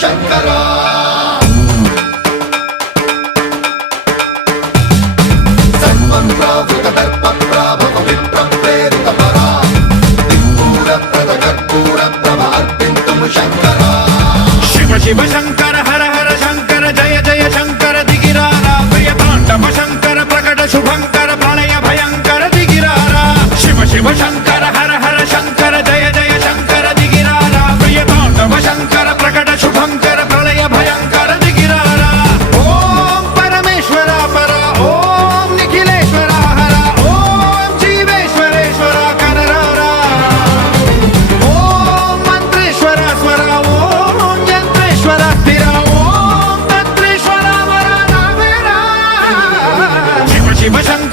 శంకరా సర్వం ప్రావృత దర్ప ప్రాభవ విప్రప్రేరిత పరా దిక్పూర ప్రద కర్పూర ప్రభ అర్పింతుము శంకరా శివ శివ శంకర హర హర శంకర జయ జయ శంకర దిగిరారా ప్రియ తాండవ శంకర ప్రకట శుభంకర ప్రళయ భయంకర దిగిరారా శివ శివ శంకర హర హర శంకర జయ జయ శంకర దిగిరారా ప్రియ తాండవ శంకర ప్రకట శుభంకర ప్రళయ భయంకర దిగిరారా ఓం పరమేశ్వర పర ఓం నిఖిలేశ్వర హర ఓం జీవేశ్వరేశ్వర కనరారా ఓం మంత్రేశ్వర స్వర ఓం యంత్రేశ్వర స్థిర ఓం తంత్రేశ్వర వర నావేరా శివ శివ శంకర